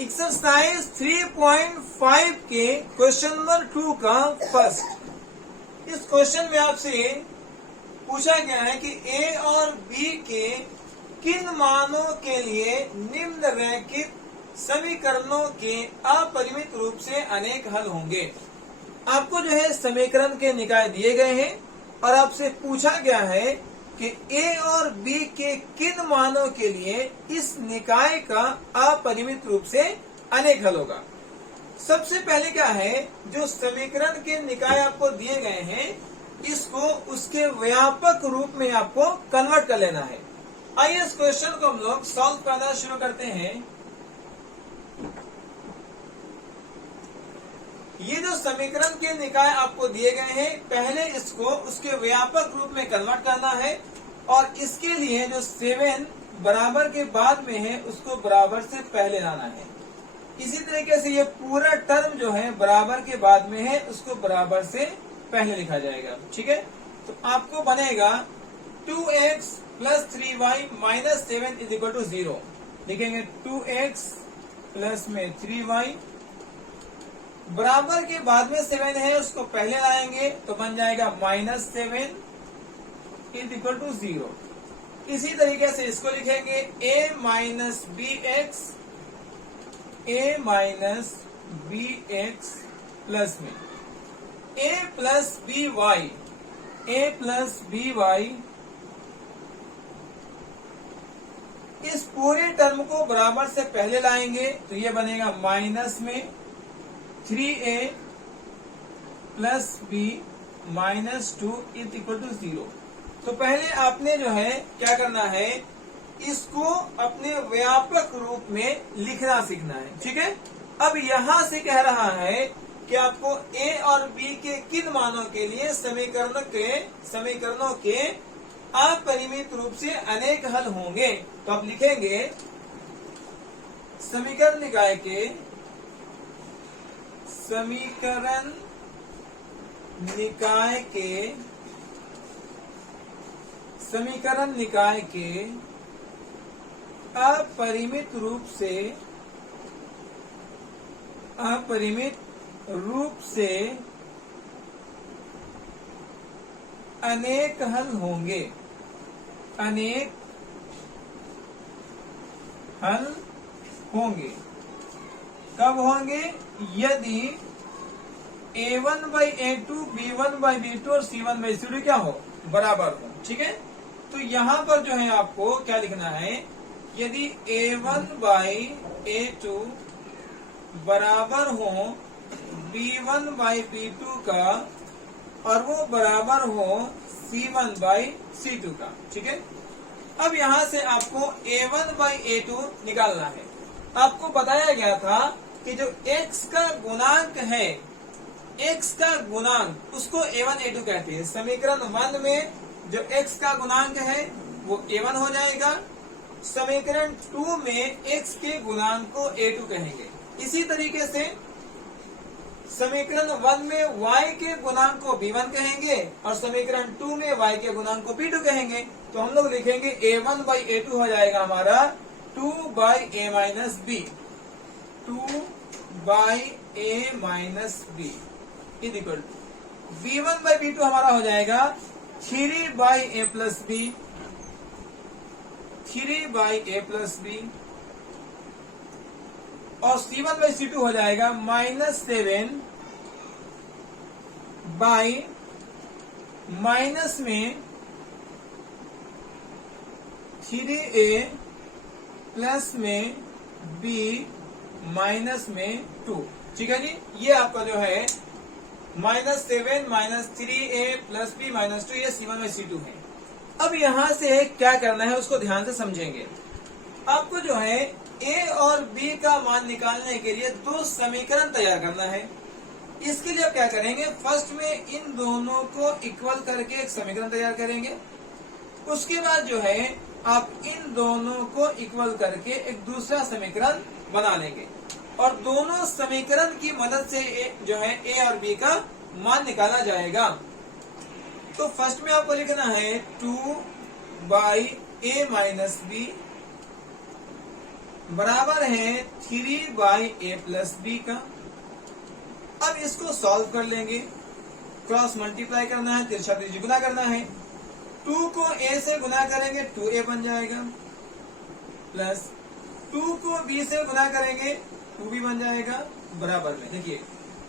Exercise 3.5 के question number 2 का first. इस क्वेश्चन में आपसे पूछा गया है कि ए और बी के किन मानों के लिए निम्नलिखित समीकरणों के अपरिमित रूप से अनेक हल होंगे। आपको जो है समीकरण के निकाय दिए गए हैं और आपसे पूछा गया है कि ए और बी के किन मानों के लिए इस निकाय का अपरिमित रूप से अनेक हल होगा। सबसे पहले क्या है, जो समीकरण के निकाय आपको दिए गए हैं इसको उसके व्यापक रूप में आपको कन्वर्ट कर लेना है। आइए इस क्वेश्चन को हम लोग सॉल्व करना शुरू करते हैं। ये जो समीकरण के निकाय आपको दिए गए हैं, पहले इसको उसके व्यापक रूप में कन्वर्ट करना है और इसके लिए जो 7 बराबर के बाद में है उसको बराबर से पहले लाना है। इसी तरीके से ये पूरा टर्म जो है बराबर के बाद में है उसको बराबर से पहले लिखा जाएगा। ठीक है, तो आपको बनेगा 2x plus 3y minus 7 is equal to 0। लिखेंगे 2x प्लस में 3y बराबर के बाद में 7 है उसको पहले लाएंगे तो बन जाएगा माइनस 7 इज इक्वल टू 0। इसी तरीके से इसको लिखेंगे a minus b x plus में a प्लस बी वाई इस पूरे टर्म को बराबर से पहले लाएंगे तो ये बनेगा माइनस में 3a plus b minus 2 is equal to 0। तो पहले आपने जो है क्या करना है, इसको अपने व्यापक रूप में लिखना सीखना है। ठीक है, अब यहां से कह रहा है कि आपको a और b के किन मानों के लिए समीकरणों के अपरिमित रूप से अनेक हल होंगे। तो आप लिखेंगे समीकरण निकाय के अपरिमित रूप से अनेक हल होंगे। कब होंगे, यदि a1/a2 b1/b2 और c1/c2 क्या हो, बराबर हो। ठीक है, तो यहाँ पर जो है आपको क्या लिखना है, यदि a1/a2 बराबर हो b1/b2 का और वो बराबर हो c1/c2 का। ठीक है, अब यहां से आपको a1/a2 निकालना है। आपको बताया गया था कि जो x का गुणांक है, x का गुणांक उसको a1 a2 कहते हैं। समीकरण 1 में जो x का गुणांक है वो a1 हो जाएगा, समीकरण 2 में x के गुणांक को a2 कहेंगे। इसी तरीके से समीकरण 1 में y के गुणांक को b1 कहेंगे और समीकरण 2 में y के गुणांक को b2 कहेंगे। तो हम लोग लिखेंगे a1/a2 हो जाएगा हमारा 2/a minus b, 2/a minus b is equal to b1/b2 हमारा हो जाएगा 3/a plus b, 3/a plus b और c1/c2 हो जाएगा माइनस 7 बाई माइनस में 3a प्लस में b माइनस में 2। ठीक है जी, ये आपका जो है minus 7 minus 3a plus b minus 2 ये c1/c2 है। अब यहां से क्या करना है उसको ध्यान से समझेंगे। आपको जो है a और b का मान निकालने के लिए 2 समीकरण तैयार करना है। इसके लिए आप क्या करेंगे, फर्स्ट में इन दोनों को इक्वल करके एक समीकरण तैयार करेंगे। उसके बाद जो है आप इन दोनों को इक्वल करके एक दूसरा समीकरण बना लेंगे और दोनों समीकरण की मदद से जो है a और b का मान निकाला जाएगा। तो फर्स्ट में आपको लिखना है 2/a माइनस b बराबर है 3/a+b का। अब इसको सॉल्व कर लेंगे, क्रॉस मल्टीप्लाई करना है, तिरछा तिरछी गुना करना है। 2 को a से गुना करेंगे 2a बन जाएगा, प्लस 2 को b से गुना करेंगे 2b बन जाएगा, बराबर में देखिए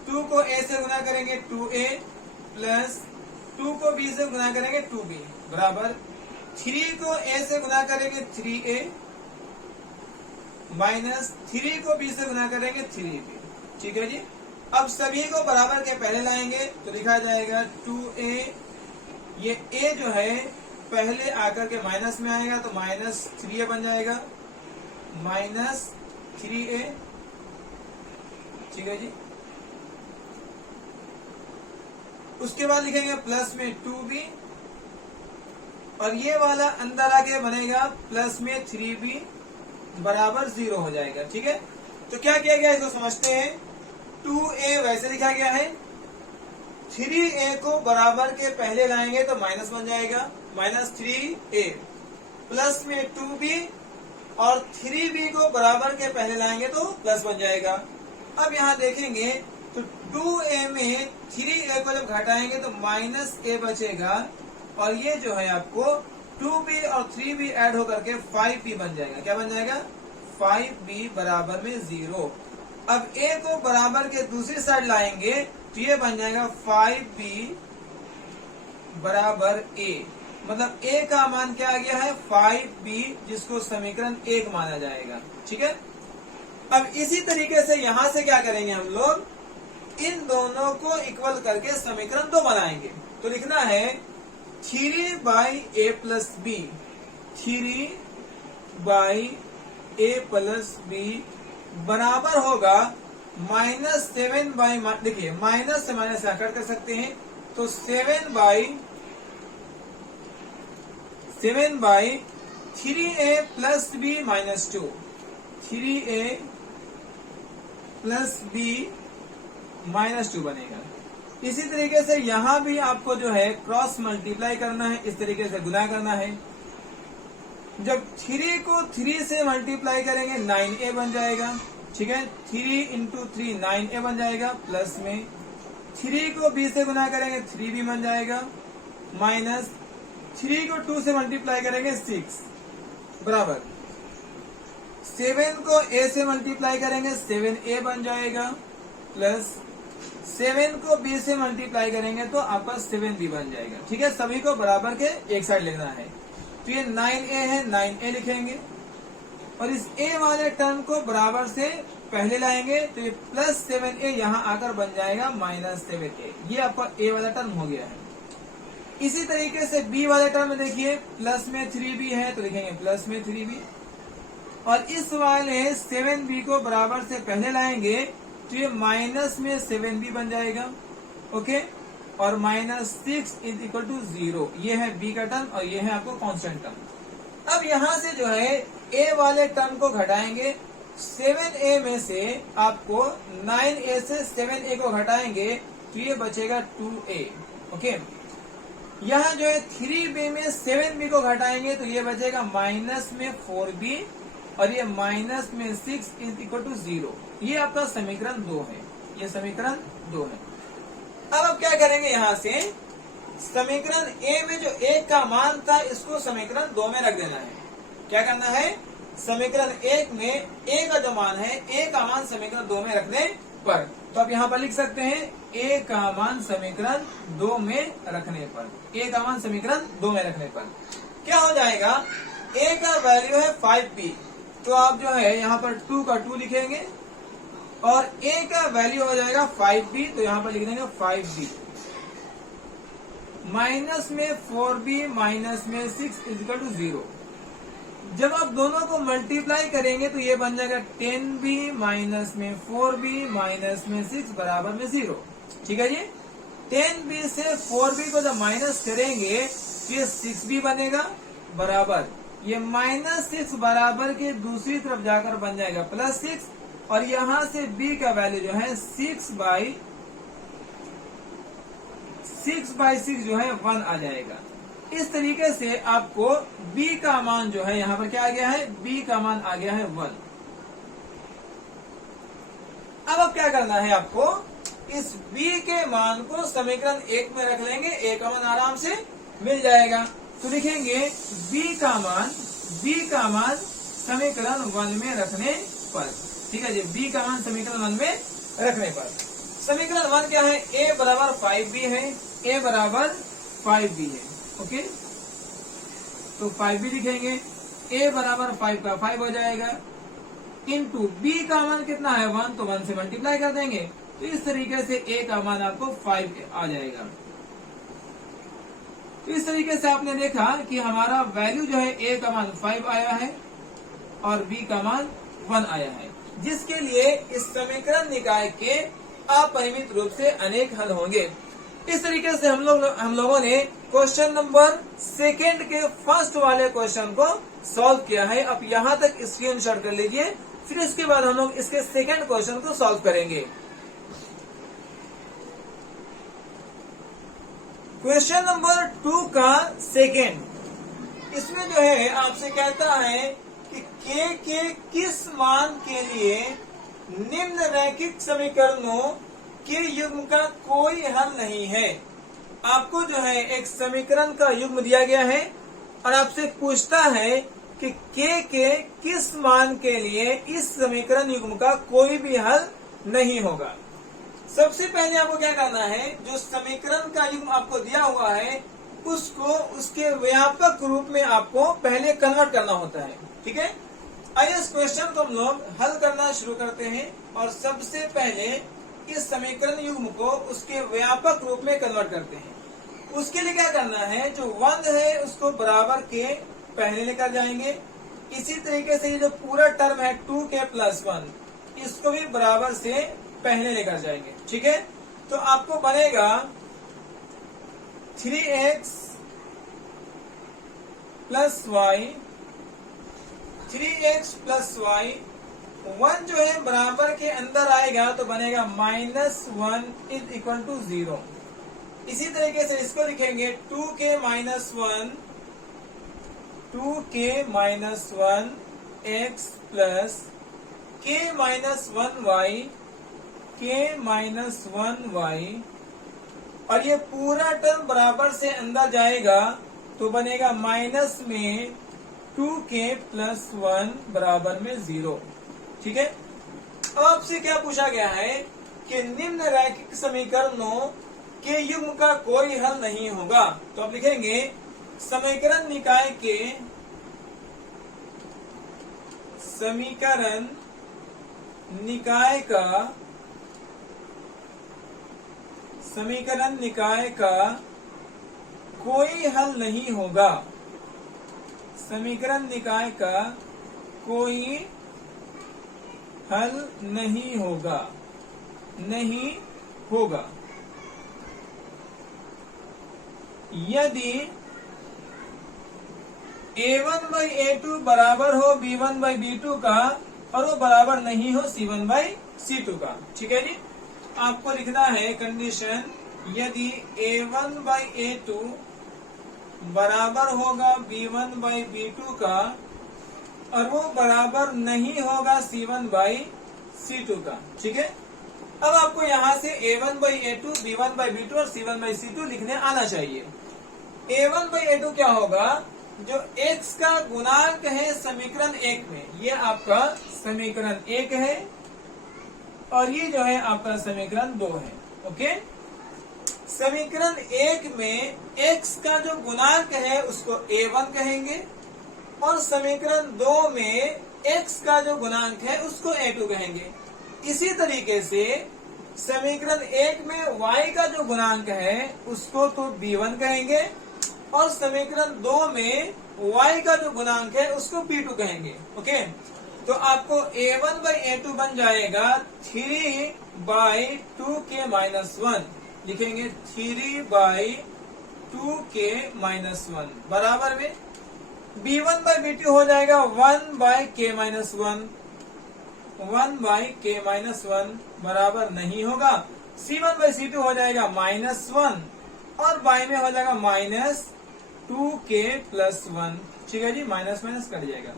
2 को a से गुना करेंगे 2a प्लस 2 को b से गुना करेंगे 2b बराबर 3 को a से गुना करेंगे 3a माइनस 3 को b से गुना करेंगे 3b। ठीक है जी। अब सभी को बराबर के पहले लाएंगे तो लिखा जाएगा 2a, ये a जो है पहले आकर के माइनस में आएगा तो माइनस 3a बन जाएगा, माइनस 3a। ठीक है जी। उसके बाद लिखेंगे प्लस में 2b और ये वाला अंदर आके बनेगा प्लस में 3b बराबर 0 हो जाएगा। ठीक है। तो क्या किया गया इसको समझते हैं। 2a वैसे लिखा गया है, 3a को बराबर के पहले लाएंगे तो माइनस बन जाएगा, माइनस 3a प्लस में 2b और 3b को बराबर के पहले लाएंगे तो प्लस बन जाएगा। अब यहाँ देखेंगे तो 2a में 3a को जब घटाएंगे तो माइनस a बचेगा और ये जो है आपको 2b और 3b ऐड होकर के 5b बन जाएगा। क्या बन जाएगा? 5b बराबर में 0। अब a को बराबर के दूसरी साइड लाएंगे तो ये बन जाएगा 5b बराबर a, मतलब a का मान क्या आ गया है 5b, जिसको समीकरण 1 माना जाएगा। ठीक है। अब इसी तरीके से यहां से क्या करेंगे हम लोग, इन दोनों को इक्वल करके समीकरण 2 बनाएंगे। तो लिखना है 3/a+b, 3/a+b बराबर होगा -7 देखिए माइनस से माइनस कट कर सकते हैं तो 7/3a+b -2, 3a+b -2 बनेगा। इसी तरीके से यहां भी आपको जो है क्रॉस मल्टीप्लाई करना है, इस तरीके से गुना करना है। जब 3 को 3 से मल्टीप्लाई करेंगे 9a बन जाएगा। ठीक है। 3 × 3 9a बन जाएगा, प्लस में 3 को b से गुना करेंगे 3b बन जाएगा, माइनस 3 को 2 से मल्टीप्लाई करेंगे 6 बराबर 7 को a से मल्टीप्लाई करेंगे 7a बन जाएगा, प्लस 7 को b से मल्टीप्लाई करेंगे तो आपका 7b बन जाएगा। ठीक है। सभी को बराबर के एक साइड लिखना है। तो ये 9a है, 9a लिखेंगे और इस a वाले टर्म को बराबर से पहले लाएंगे तो ये प्लस 7a यहाँ आकर बन जाएगा -7a। ये आपका a वाला टर्म हो गया है। इसी तरीके से b वाले टर्म में देखिए प्लस में 3b है तो लिखेंगे प्लस में 3b और इस वाले 7b को बराबर से पहले लाएंगे तो ये माइनस में 7b बन जाएगा। ओके। और -6 = 0। ये है b का टर्म और ये है आपको कांस्टेंट टर्म। अब यहां से जो है a वाले टर्म को घटाएंगे, 7a में से आपको 9a से 7a को घटाएंगे तो ये बचेगा 2a। ओके। यहाँ जो है 3b में 7b को घटाएंगे तो ये बचेगा माइनस में 4b और ये माइनस में 6 = 0। ये आपका समीकरण 2 है। ये समीकरण 2 है। अब क्या करेंगे, यहाँ से समीकरण a में जो 1 का मान था इसको समीकरण 2 में रख देना है। क्या करना है, समीकरण 1 में a का जो मान है a का मान समीकरण 2 में रखने पर, तो आप यहाँ पर लिख सकते हैं a का मान समीकरण 2 में रखने पर, a का मान समीकरण 2 में रखने पर क्या हो जाएगा, a का वैल्यू है 5b तो आप जो है यहाँ पर 2 का 2 लिखेंगे और a का वैल्यू हो जाएगा 5b तो यहाँ पर लिख देंगे 5b, माइनस में 4b माइनस में 6 = 0। जब आप दोनों को मल्टीप्लाई करेंगे तो ये बन जाएगा 10b माइनस में 4b माइनस में 6 बराबर में 0। ठीक है जी। 10b से 4b को जब माइनस करेंगे तो ये 6b बनेगा बराबर ये -6 बराबर के दूसरी तरफ जाकर बन जाएगा +6 और यहाँ से b का वैल्यू जो है 6/6 जो है 1 आ जाएगा। इस तरीके से आपको b का मान जो है यहाँ पर क्या आ गया है, b का मान आ गया है 1। क्या करना है आपको, इस b के मान को समीकरण 1 में रख लेंगे, a का मान आराम से मिल जाएगा। तो लिखेंगे b का मान समीकरण 1 में रखने पर, ठीक है जी, b का मान समीकरण 1 में रखने पर। समीकरण 1 क्या है, a बराबर 5b है, a बराबर 5b है, ओके। तो 5b लिखेंगे, a बराबर 5 का 5 हो जाएगा, इनटू b का मान कितना है 1, तो 1 से मल्टीप्लाई कर देंगे। तो इस तरीके से a का मान आपको 5 आ जाएगा। तो इस तरीके से आपने देखा कि हमारा वैल्यू जो है a का मान 5 आया है और b का मान 1 आया है, जिसके लिए इस समीकरण निकाय के अपरिमित रूप से अनेक हल होंगे। इस तरीके से हम लोगों ने क्वेश्चन नंबर 2 के फर्स्ट वाले क्वेश्चन को सॉल्व किया है। अब यहाँ तक स्क्रीनशॉट कर लीजिए, फिर इसके बाद हम लोग इसके सेकंड क्वेश्चन को सॉल्व करेंगे। क्वेश्चन नंबर 2 का सेकंड, इसमें जो है आपसे कहता है कि k के किस मान के लिए निम्न रैखिक समीकरणों के युग्म का कोई हल नहीं है। आपको जो है एक समीकरण का युग्म दिया गया है और आपसे पूछता है कि k के किस मान के लिए इस समीकरण युग्म का कोई भी हल नहीं होगा। सबसे पहले आपको क्या करना है, जो समीकरण का युग्म आपको दिया हुआ है उसको उसके व्यापक रूप में आपको पहले कन्वर्ट करना होता है, ठीक है। आइए इस क्वेश्चन को हम लोग हल करना शुरू करते हैं और सबसे पहले इस समीकरण युग्म को उसके व्यापक रूप में कन्वर्ट करते हैं। उसके लिए क्या करना है, जो 1 है उसको बराबर के पहले लेकर जाएंगे। इसी तरीके से ये जो पूरा टर्म है 2k + 1, इसको भी बराबर से पहले लेकर जाएंगे, ठीक है। तो आपको बनेगा 3x + y, 3x + y, 1 जो है बराबर के अंदर आएगा तो बनेगा -1 = 0। इसी तरीके से इसको लिखेंगे 2k - 1 x + k - 1y, और ये पूरा टर्म बराबर से अंदर जाएगा तो बनेगा माइनस में 2k + 1 बराबर में 0, ठीक है। अब आपसे क्या पूछा गया है कि निम्न रैखिक समीकरणों के युग्म का कोई हल नहीं होगा। तो आप लिखेंगे समीकरण निकाय के समीकरण निकाय का कोई हल नहीं होगा। समीकरण निकाय का कोई हल नहीं होगा, नहीं होगा यदि a1/a2 बराबर हो b1/b2 का और वो बराबर नहीं हो c1/c2 का, ठीक है जी। आपको लिखना है कंडीशन, यदि a1/a2 बराबर होगा b1/b2 का और वो बराबर नहीं होगा c1/c2 का, ठीक है। अब आपको यहाँ से a1/a2, b1/b2 और c1/c2 लिखने आना चाहिए। a1/a2 क्या होगा, जो x का गुणांक है समीकरण 1 में, ये आपका समीकरण 1 है और ये जो है आपका समीकरण 2 है, ओके। समीकरण 1 में x का जो गुणांक है उसको a1 कहेंगे और समीकरण 2 में x का जो गुणांक है उसको a2 कहेंगे। इसी तरीके से समीकरण 1 में y का जो गुणांक है उसको तो b1 कहेंगे और समीकरण 2 में y का जो गुणांक है उसको b2 कहेंगे, ओके। तो आपको a1/a2 बन जाएगा 3/2k - 1, लिखेंगे 3/2k - 1 बराबर में b1/b2 हो जाएगा 1/k - 1, 1/k - 1 बराबर नहीं होगा। c1/c2 हो जाएगा -1 और y में हो जाएगा -2k + 1, ठीक है जी, माइनस माइनस कट जाएगा।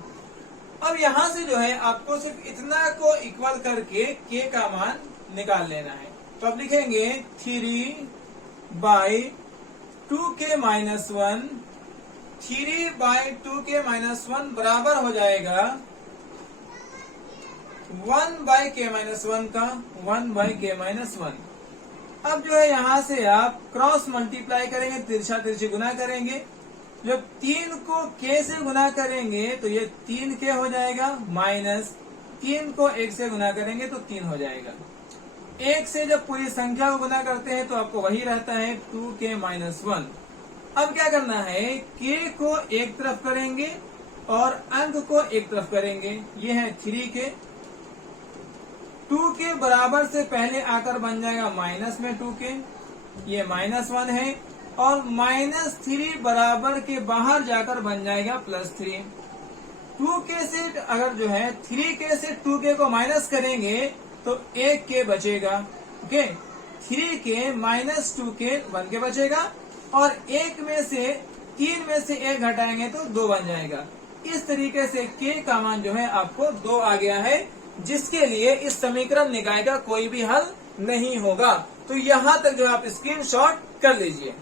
अब यहाँ से जो है आपको सिर्फ इतना को इक्वल करके k का मान निकाल लेना है। तो अब लिखेंगे 3/2k-1, 3/2k-1 बराबर हो जाएगा 1/k-1 का 1/k-1। अब जो है यहां से आप क्रॉस मल्टीप्लाई करेंगे, तिरछा तिरछी गुना करेंगे। जब 3 को k से गुना करेंगे तो ये 3k हो जाएगा, माइनस 3 को 1 से गुना करेंगे तो 3 हो जाएगा। 1 से जब पूरी संख्या को गुना करते हैं तो आपको वही रहता है 2k-1। अब क्या करना है, k को एक तरफ करेंगे और अंक को एक तरफ करेंगे। ये है 3k, 2k बराबर से पहले आकर बन जाएगा माइनस में 2k, ये -1 है, और -3 बराबर के बाहर जाकर बन जाएगा +3। 2k से अगर जो है 3k से 2k को माइनस करेंगे तो 1k बचेगा। Okay, 3k minus 2k 1k बचेगा, और 1 में से 3 में से 1 घटाएंगे तो 2 बन जाएगा। इस तरीके से k का मान जो है आपको 2 आ गया है, जिसके लिए इस समीकरण निकाय का कोई भी हल नहीं होगा। तो यहाँ तक जो आप स्क्रीनशॉट कर लीजिए।